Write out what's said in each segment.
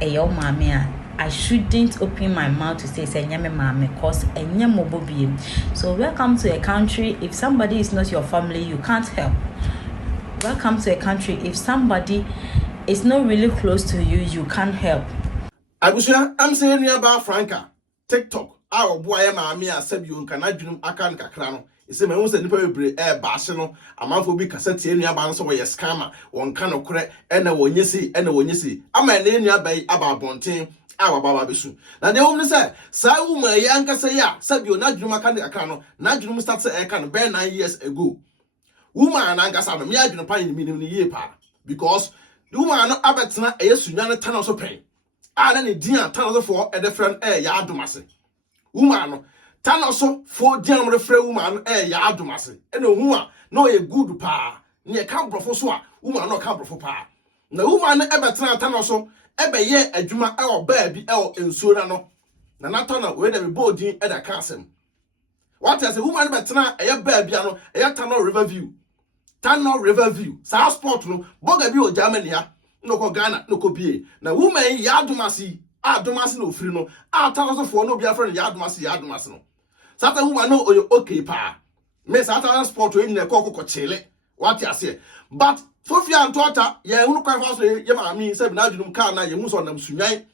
eyo mame I shouldn't open my mouth to say nyame mame cause enye mobobi. So welcome to a country. If somebody is not your family, you can't help. Welcome to a country. If somebody is not really close to you, you can't help. I'm saying about Franca TikTok. Our boy mame a sabi you can adwum akan kakra no. Ise me hu se nipa bebre baase no amanfo bi kasa tie nua ba no so wo yes scammer won ka no kore ena wonyesi ama na nua ba aba bonten awa baba besu na de hom ne say sa woman ya nkasa ya sabi o na adwum akan kakra no na adwum start say e ka no be 9 years ago. Woman na nkasa no me adwum pan ni ni ye pa because the woman no abetena e Sunyani tan so pen na ne din a tan so for e de friend ya adomase. Woman no tan so for diam refre woman ya adomase e no hu a no ye good pa ne ka brofo so a woman no ka brofo pa na woman no ebetena tan so ebe ye adwuma e oba bi ensuo na no na natana we na me bodin e da ka asem what I say woman betena e ba bia no e Tano River View sa sport no boga bi o Germany ya no ko Ghana no ko bie na woman ya adomase no free no Tano so for no bia friend ya adomase no sata woman no oyo okay pa me sata sport we nyine ko chele what I say but Sofia Antota ye hunu kwa fa so ye ma mi se na adwum ka na ye hu so nam Sunyani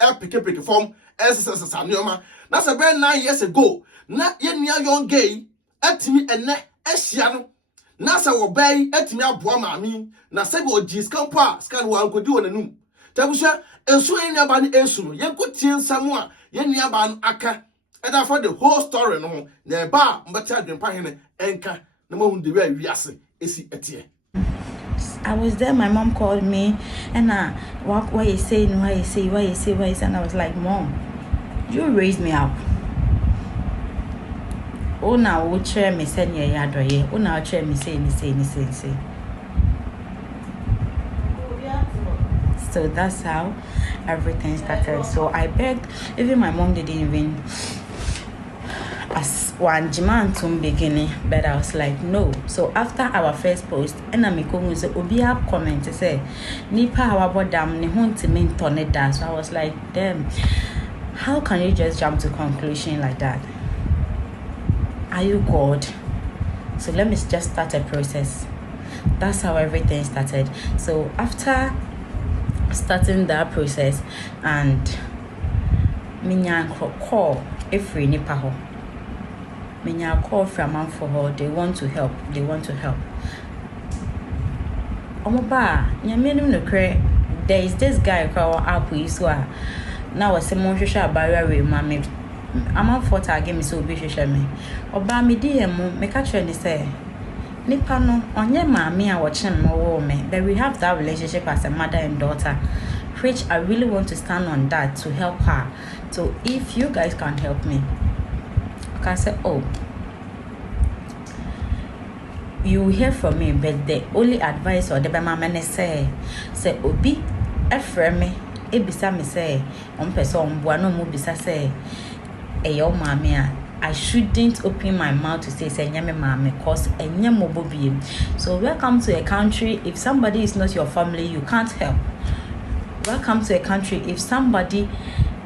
peke form SSS saneoma na se be 9 years ago na ye nia young gay atimi ene ehia no na se wo bai atimi aboa ma mi na se go giskan pa scan wa nkodi wonanum tabusha ensu ye nia ba ne ensu no ye nkotie nsam a ye nia ba no aka eda for the whole story no na ba mbata AdwenepaHene enka na mahun de wi awiase esi etie. I was there, my mom called me and what you saying, why you say, and I was like, Mom, you raised me up. Oh now we'll share me send your yard or ye. Oh now share me say. So that's how everything started. So I begged, even my mom didn't even as one Jiman to beginning, but I was like no. So after our first post, and I'm going to Obia comment to say Nipa our dam ni hunti mean tornado. So I was like, damn, how can you just jump to conclusion like that? Are you God? So let me just start a process. That's how everything started. So after starting that process and minya call every Nipa ho. Menya call from man for her, they want to help. Omoba, nyamenu no kre. There is this guy called Apu Iswa. Now was some shosha barrier with mommy. I'm on for tag me so be me. Oba mi DM me catch any say. Nipa no onye mami a watching more me. But we have that relationship as a mother and daughter, which I really want to stand on that to help her. So if you guys can help me, I say, oh, you hear from me, but the only advice or the mama say obi efre me ebisa me say on person buano mu bisa say eyo mame I shouldn't open my mouth to say nyame mame cause enye mobobi. So welcome to a country. If somebody is not your family, you can't help. Welcome to a country. If somebody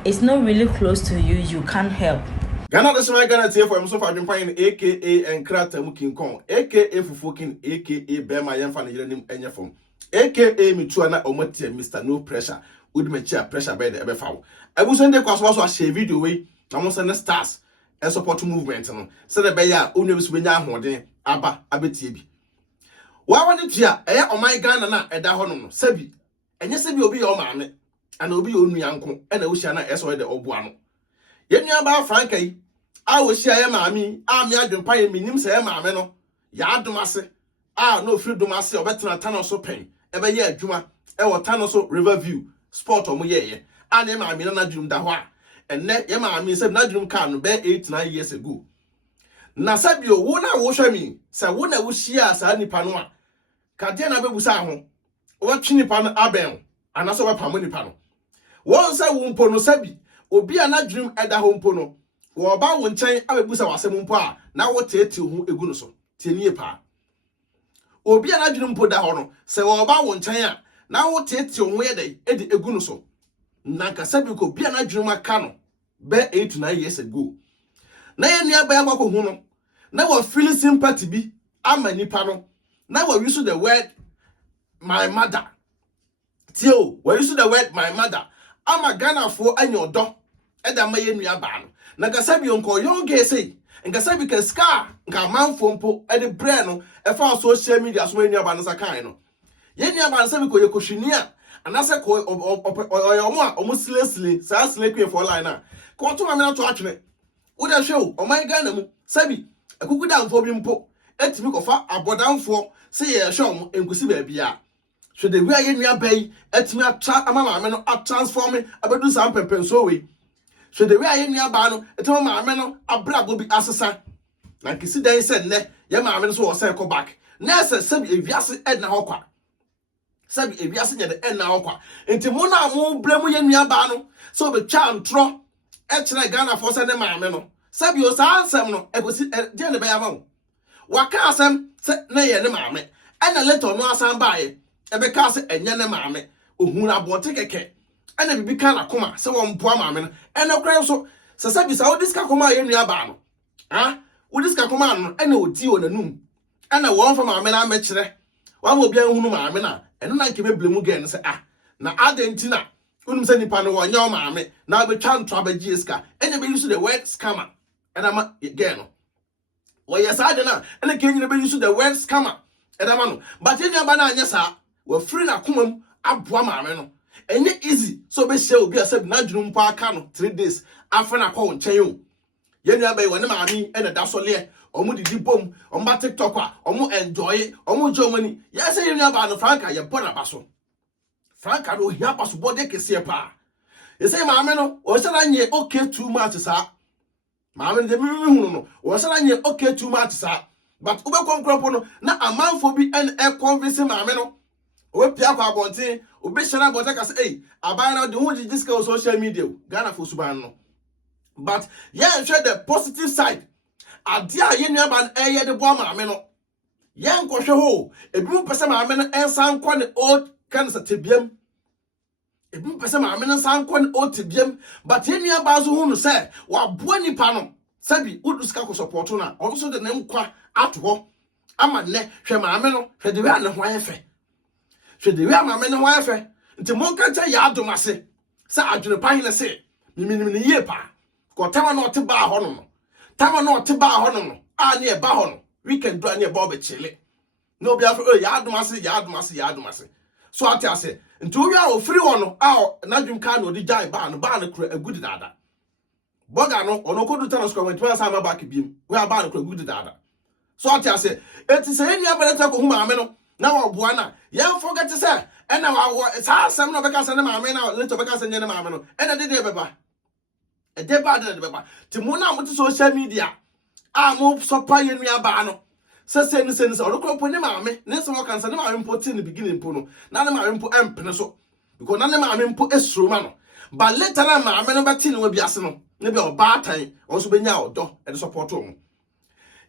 is not really close to you, you can't help. Ghana this my Ghana tie for so AdwenepaHene aka Enkrata mu King Kong aka Fufokin aka Bema Yemfa ne yerenim enye fom aka Mitua na omotie Mr No Pressure would me chia pressure by the ebefa wo abuso nde kwaso so share video we na mo send stars and support movement no se the be ya onwe biso benya ahoden aba abetie bi wa wani tia eye oman Ghana na eda ho no sabi enye sabi obi ye o maame ana obi ye onu yanko na wo hia na eso de oboa no yenya ba Franca yi a wo hia ye maami a me AdwenepaHene minim se ye maame no ya adomase a no free domase obetena Tano so pen ebe ye adwuma e wo Tano so River View sport omo ye a ne maami na adwum da ho a enne ye maami se na adwum ka no be 8-9 years ago na sabio wo na wo hwa mi se wo na wo hia sa nipa no a ka de na bebusa ho wo twi nipa no aben anaso we pamo nipa no won se wo mpo no sabi obi a na dream eda ho mpo no wo ba wo nchen abebusa wasem mpo a na wo tete ho egu no so tienie pa obi a na dream mpo da ho no se wo ba wo nchen a na wo tete ho ye dai edi egu no so Nankasabi ko bia na dwuma ka no be 8 to 9 years ago. Na ye nua ba ya kwako hu no. Na we feel sympathy bi ama nipa no. Na we use the word my mother. Tio, we use the word my mother. Ama Ghana for anyodo. Eda ma ye nua ba no. Nankasabi onko yonge say. Nankasabi ke ska nka manfo mpo e de bre no e fa social media so nua ba no sakan no. Ye nua ba nsabi ko ye kohwini a anase ko omo a omo silesile sa sile kwe for line na ko to ma me na to atwene wo da hwe o man Ghana mu sabi akukudanfo bi mpo etimi ko fa abodanfo se ye hwe omo enkusi ba bia so the way ye nua bai etimi atra ama me no transform abedu sam pempen so we so the way ye nua ba no etimi ma me no abrago bi asesa na kisi dan se ne ye ma me no so wo se ko back na se sabi ewiase edna hokwa sabi ewiase nye de enna hokwa enti mo na mo bremu ye nua ba no so be twa ntro e kire Ghana for se ne maame no sabi o sa ansem no ekosi de ne be ya ma wo waka asem se na ye ne maame ena letter no asan baaye e be ka se enye ne maame ohun abote keke ena bibi ka na koma se wo mpoa maame no ena kra so se sabi sa o diska koma ye nua ba no ha o diska koma no ena odi o nanum ena wo mfa maame na me kire wa mo bia hunu maame na eno na nke meblemu gen se na adentina unum se nipa no wo nya maame na be twa ntwa ba gieska enye be use the word scammer ena ma gen no wo yes ade na ena ke nyina be use the word scammer ena ma no but enya ba na anya sa wo free na komam aboa maame no enye easy so be share obi asabi na dwunu mpo aka no 3 days afa na kwa nchen yo ye nua ba wo ne maame ena da so le omu didi bom omba TikTok a omu enjoy omu jomani yes ye nua ba no Franca ye bona baso Franca no hia baso bode kese pa ye say maame no o se na nye okay too much sa maame de mi hunu no o se na nye okay too much sa but ube konkropo no na amanfo bi en e convince maame no o pia kwa abonten obi shara bode ka say aban na de hu jiska o social media Ghana for suban no but yeah share the positive side ade a ye nua ba eye de bo maame no ye nkohwe ho ebi mu pese maame no ensan kɔ ne old cancer tebiam ebi mu pese maame no ensan kɔ ne old tebiam but ye nua ba so hu no se wa boa nipa no sabi uduska ko support na ɔno so de ne nkwa ato hɔ ama ne hwɛ maame no hwɛ de we ane ho ayefe hwɛ de we maame no ho ayefe nti monka cha ya adomase se AdwenepaHene se miminim ne ye pa ko tama no te ba hɔ no tama no te ba ho no a ne e ba ho no weekend do ane e ba be chile no bia for ya adumase so ate ase nti wo ya o free ho no a na dwum ka no di jai ba no kura agudi dada boga no ono kodu tana sko went pa sa ma back biem we ba no kura agudi dada so ate ase enti se eni abeleta ko hu maame no na wo boa na ya forget say ena wa sa asem no beka se ne maame na later beka se ne maame no ena de beba e de ba de beba ti mo na mo ti social media a mo sopa ye nua ba no se o ko po ne maame ne se mo kan se ne maame mpo ti ne beginning mpo no na ne maame mpo empene so because na ne maame mpo esuro ma no ba later na maame no ba ti ne wa biase no ne bi o ba tan o so benya odo e de support o mo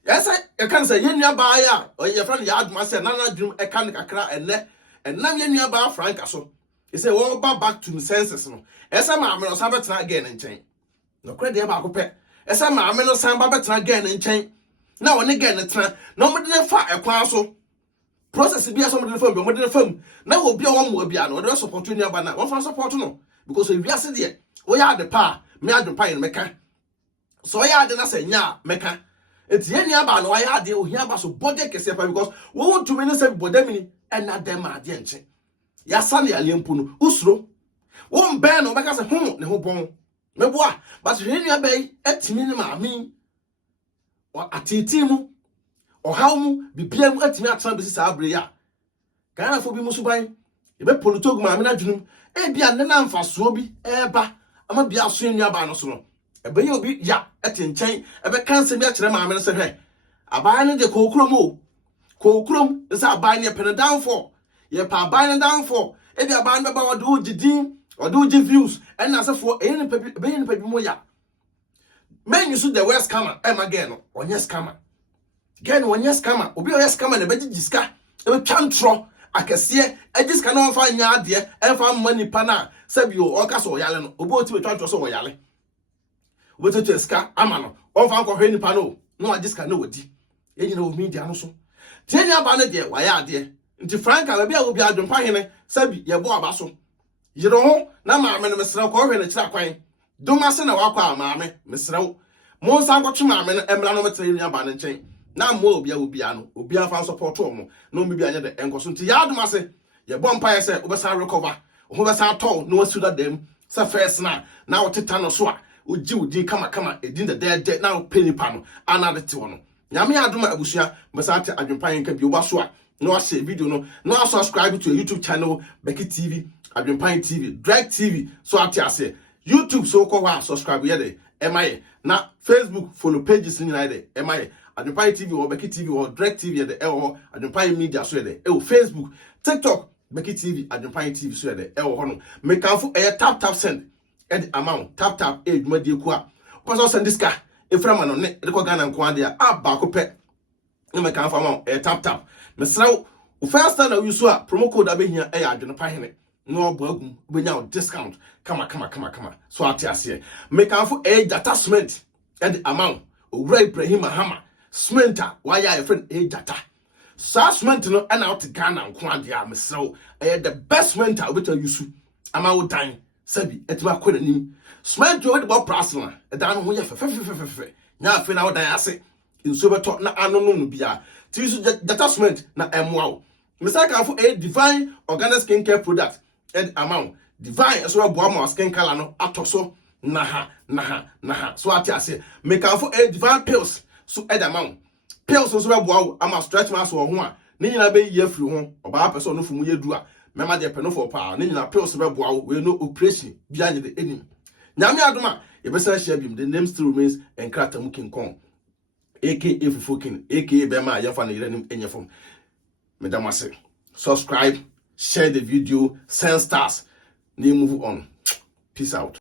yes I can say ye nua ba ya o ye friend ya aduma se na dwum e kan kakra enne enam ye nua ba Franca so e say wo ba back to the senses no e say maame no sa betena again nchen no credit ba ko pe e say maame no san ba betena again nchen na woni again tena na mo de fa ekwan so process bi aso mo de fam bi mo de fam na wo bi a wo mo bi a no de support nua ba na wo fa support no because we ase de wo ya de pa me AdwenepaHene meka so ya de na se nya meka eti ye nua ba no ya de ohia ba so body kese pa because wo want to me say body mini na dem ade enche ya sane ya lempu no usuro wo mbe no beka se hu ne ho bon meboa but ye nua ba yi etimi ne maami o atiti mu o hawmu bibia mu etimi atran besi sa abre ya Ghana fo bi mu suban e be politog maami na dwunum e bia ne na mfaso bi e ba ama bia so nua ba no so no ebe ye obi ya etenchen ebe kanse bi a kire maame no se hwe aban ne de kokrom nsa aban ne pen down for ye pa aban down for e bi aban be ba wodo gidin wodo gi views en na sefo e ne pa bi mo ya men you the west scammer e ma gen no onye scammer gen onye scammer obi o scammer ne be giska e be twantro akese ejis ka no fa nya ade enfa mani pa na sabi o ka so yale no obo ti betwa twa so wo yale obo ti eska ama no onfa nko hwe nipa no no ejis ka no wodi enyina o media no so tienya ba ne de wa ya ade nti Franca ba bia obi AdwenepaHene sabi ye bo aba so yiro ho na maame no mesra ko hwe ne kira kwan doma se na wakwa maame mesra wo mo nsa nkotwe maame no emra no metre nya ba ne nchen na mo obi ano obi afa support omo no mbi anya de enkoso nti ya adoma se ye bo mpa ye se obesa recover ho besa tol no wasu da dem se first na woteta no so a oji odi kama edin de na penny pa no anade te wono nyame adoma abusua besa te AdwenepaHene ka bi oba so a no share video no subscribe to a YouTube channel BeckyTv AdwenepaheneTv BeckyTv so atiase YouTube so ko wa subscribe ye de emaye na Facebook follow pages ni na de emaye AdwenepaheneTv or BeckyTv or BeckyTv de or AdwenepaHene media so de Facebook TikTok BeckyTv AdwenepaHeneTv so de ho no make am for tap send and amount tap edwuma die ku a person send this car eframa no ne de ko Ghana nko ade a ba ko pe no make am for amount tap mesraw first time na we so a promo code abehia AdwenepaHene no bagum benya discount kama so atiase make am for data cement and amount owura Ibrahim Mahama cementa why your friend data sa cement no and out Ghana nko ade a mesraw the best cement we tell you so ama wo dan sabi etima kwananim cement we the price na dan ho ya fe nya afi na wo dan ase nso beto na ano no bia ti use data cement na emwa misaka afo divine organic skincare product and amount divine so abo am skin color no atoso na ha so atiase make afo divine pills so amount pills so abo am stretch mass wo ho a ni nyina be yi afiri ho oba person no fumu yedu a mema de pe no for pa ni nyina pills be abo we no operation bia nye de enim nyame adoma ye be say share bim the name still remains Enkrata Mukinkon aka Fufukin aka Bema Yafa na yire nim enyefom medamase subscribe share the video send stars, then move on. Peace out.